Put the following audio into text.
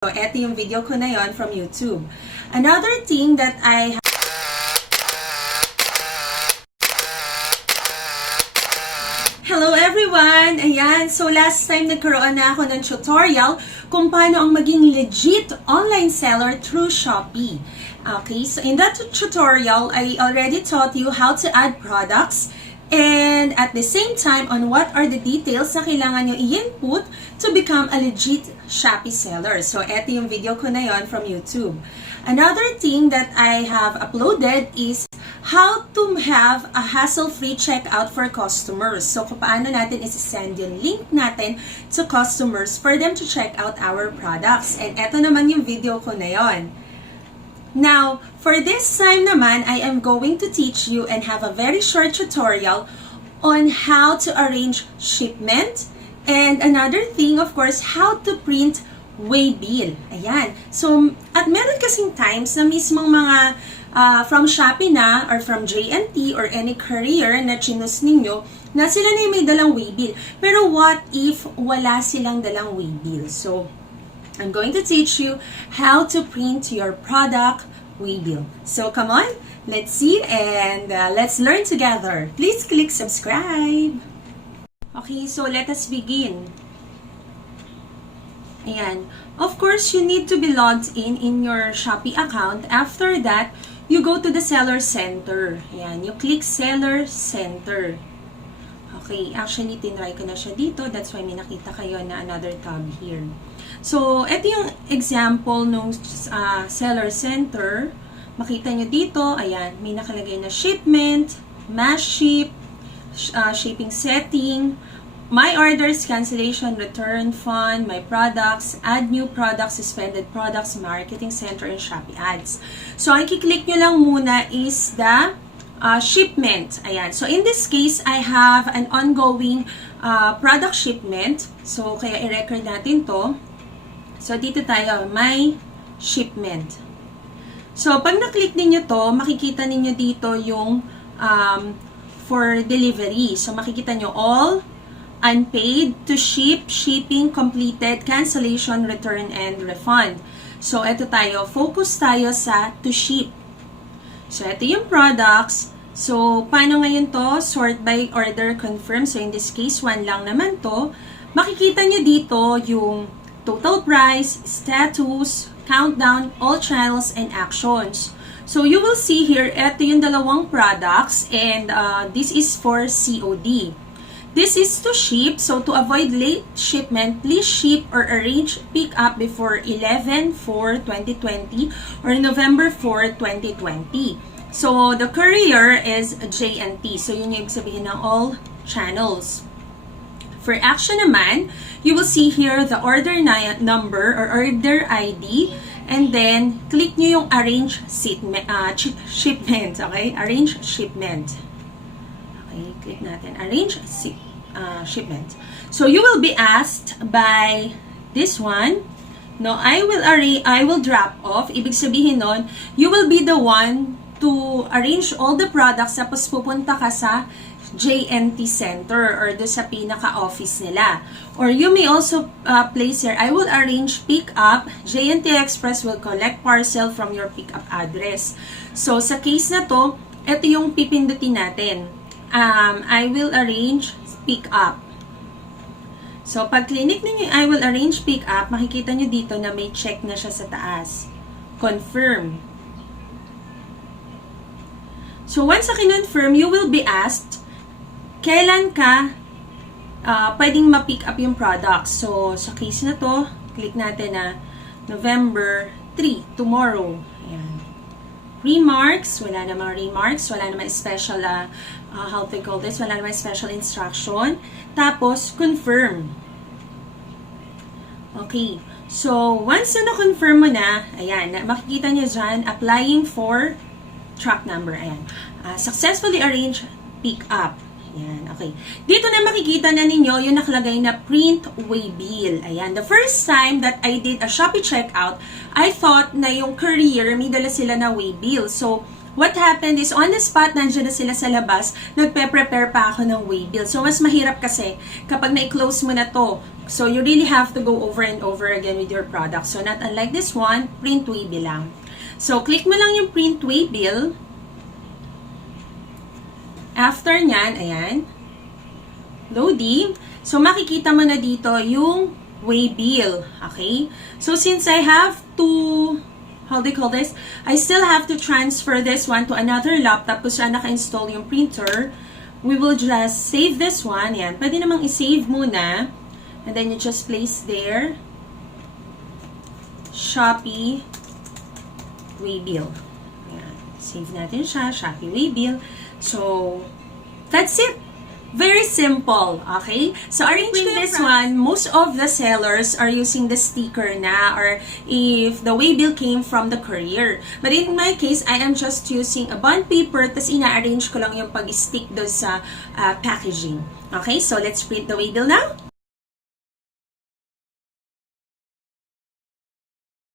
So, eto yung video ko na yon from YouTube. Another thing that I Hello everyone! Ayan, so last time nagkaroon na ako ng tutorial kung paano ang maging legit online seller through Shopee. Okay, so in that tutorial, I already taught you how to add products and at the same time on what are the details na kailangan nyo i-input to become a legit Shopee seller. So, eto yung video ko na yon from YouTube. Another thing that I have uploaded is how to have a hassle-free checkout for customers. So, kung paano natin isi-send yung link natin to customers for them to check out our products. And eto naman yung video ko na yon. Now, for this time naman, I am going to teach you and have a very short tutorial on how to arrange shipment and another thing, of course, how to print waybill. Ayan. So, at meron kasing times na mismong mga from Shopee na or from JNT or any courier na chinus ninyo na sila na yung may dalang waybill. Pero what if wala silang dalang waybill? So, I'm going to teach you how to print your product waybill. So come on, let's see and let's learn together. Please click subscribe. Okay, so let us begin. Ayan. Of course, you need to be logged in your Shopee account. After that, you go to the Seller Center. Ayan, you click Seller Center. Okay, actually, tinry ko na siya dito. That's why may nakita kayo na another tab here. So, ito yung example nung Seller Center. Makita nyo dito, ayan, may nakalagay na shipment, mass ship, shipping setting, my orders, cancellation, return fund, my products, add new products, suspended products, marketing center, and Shopee ads. So, ang kiklik nyo lang muna is the shipment. Ayan. So, in this case, I have an ongoing product shipment. So, kaya i-record natin to. So, dito tayo, my shipment. So, pag na-click ninyo to, makikita ninyo dito yung for delivery. So, makikita nyo all, unpaid, to ship, shipping, completed, cancellation, return, and refund. So, ito tayo. Focus tayo sa to ship. So, ito yung products. So, paano ngayon to? Sort by order, confirm. So, in this case, one lang naman to. Makikita nyo dito yung total price, status, countdown, all channels, and actions. So, you will see here, ito yung dalawang products and this is for COD. This is to ship. So, to avoid late shipment, please ship or arrange pick-up before 11/4/2020 or November 4, 2020. So, the courier is JNT. So, yun yung ibig sabihin ng all channels. For action naman, you will see here the order number or order ID and then click nyo yung arrange shipment. Okay? Arrange shipment. Okay, click natin. Arrange shipment. So, you will be asked by this one. No, I will drop off. Ibig sabihin nun, you will be the one to arrange all the products tapos pupunta ka sa JNT Center or do sa pinaka-office nila. Or you may also place here, I will arrange pick-up. JNT Express will collect parcel from your pick-up address. So, sa case na to, ito yung pipindutin natin. I will arrange pick-up. So, pag clinic ninyo I will arrange pick-up, makikita nyo dito na may check na siya sa taas. Confirm. So, once na kinonfirm, you will be asked kailan ka pwedeng ma-pick up yung product. So, sa case na to, click natin na November 3, tomorrow. Ayan. Remarks, wala namang remarks, wala namang special, how to call this, wala namang special instruction. Tapos, confirm. Okay. So, once na na-confirm mo na, ayan, makikita niyo dyan, applying for truck number. Ayan. Successfully arranged pick up. Ayan, okay. Dito na makikita na ninyo yung nakalagay na print waybill. Ayan, the first time that I did a Shopee checkout, I thought na yung courier, may dala sila na waybill. So, what happened is, on the spot, nandiyan na sila sa labas, nagpe-prepare pa ako ng waybill. So, mas mahirap kasi, kapag na-close mo na to, So, you really have to go over and over again with your product. So, not unlike this one, print waybill lang. So, click mo lang yung print waybill. After nyan, ayan, loading. So, makikita mo na dito yung waybill. Okay? So, since I have to, how do you call this? I still have to transfer this one to another laptop kung saan naka-install yung printer. We will just save this one. Yan. Pwede namang i-save muna. And then you just place there Shopee waybill. Yan. Save natin siya. Shopee waybill. So, that's it. Very simple, okay? So, arranging this one, most of the sellers are using the sticker na, or if the waybill came from the courier. But in my case, I am just using a bond paper, tas ina-arrange ko lang yung pag-stick doon sa packaging. Okay, so let's print the waybill now.